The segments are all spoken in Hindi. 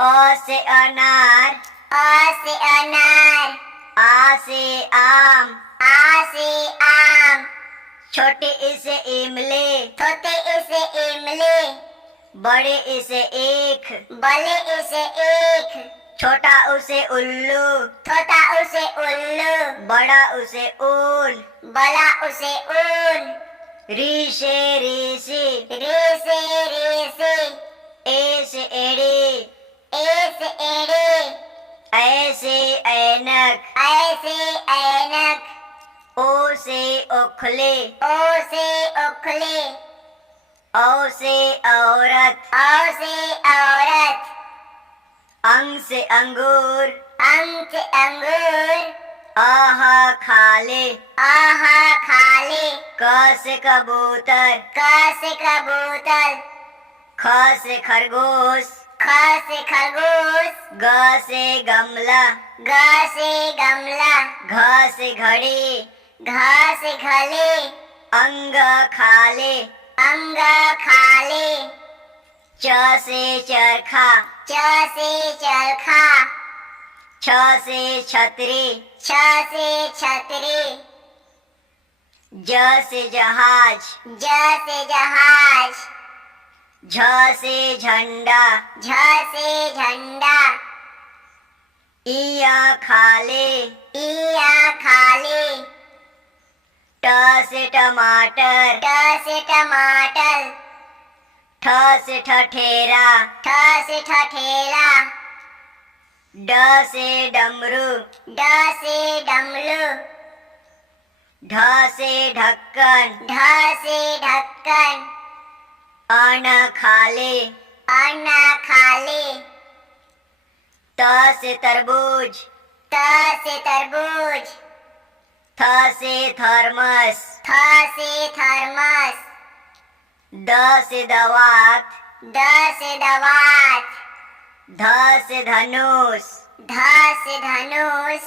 अ से अनार, अ से अनार। आ से आम, आ से आम। छोटे ई से इमली, छोटे ई से इमली। बड़े ई से ईख, बड़े ई से ईख। छोटा ऊ से उल्लू, छोटा ऊ से उल्लू। बड़ा ऊ से ऊन, बड़ा ऊ से ऊन। री से ऋषि, रे से ऋषि। ए से एड़ी, ए से एड़ी। ऐ से ऐनक, ऐ से ऐनक। ओ से ओखले, ओ से ओखले। औ से औरत, औ से औरत। अंग से अंगूर, अंग से अंगूर। आहा खाले, आहा खाले। क से कबूतर, क से कबूतर। ख से खरगोश, ख से खरगोश। ग से गमला, ग से गमला। घ से घड़ी, घ से घले। अंग खाले, अंग खाले। च से चरखा, च से चरखा। छ से छतरी, छ से छतरी। ज से जहाज, ज से जहाज। झ से झंडा, झ से झंडा। इया खाले, इया खाले। ट से टमाटर, ट से टमाटर। ठ से ठठेरा, ठ से ठठेरा। ड से डमरू, ड से डमरू। ढ से ढक्कन, ढ से ढक्कन। अन खाले, अन खाले। त से तरबूज, त से तरबूज। थ से थर्मस, थ से थर्मस। द से दवात, द से दवात। ध से धनुष, ध से धनुष।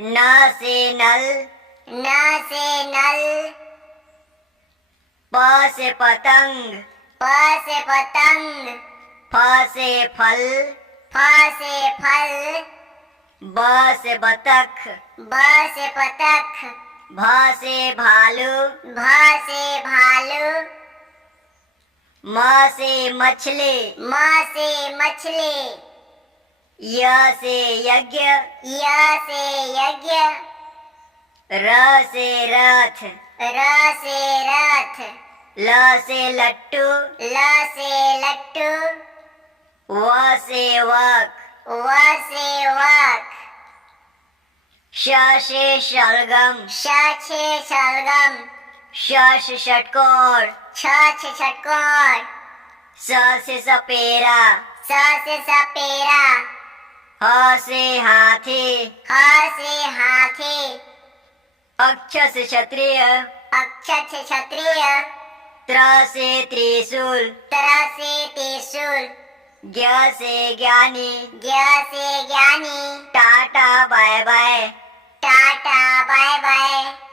न से नल, न से नल। प से पतंग, प से पतंग। फ से फल, फ से फल। ब से बतख, ब से बतख। भ से भालू, भ से भालू। म से मछली, म से मछली। य से यज्ञ, य से यज्ञ। र से रथ, र से रथ। ल से लट्टू, ल से लट्टू। व से वक, व से वक। श से शलगम, श से शलगम। श से षटकोर, छ से षटकोर। स से सपेरा, स से सपेरा। ह से हाथी, ह से हाथी। अक्ष से क्षत्रिय, अक्षर से क्षत्रिय। त्र से त्रिशूल, त्र से त्रिशूल। ज्ञ से ज्ञानी, ज्ञ से ज्ञानी। Tata bye bye. Tata bye bye.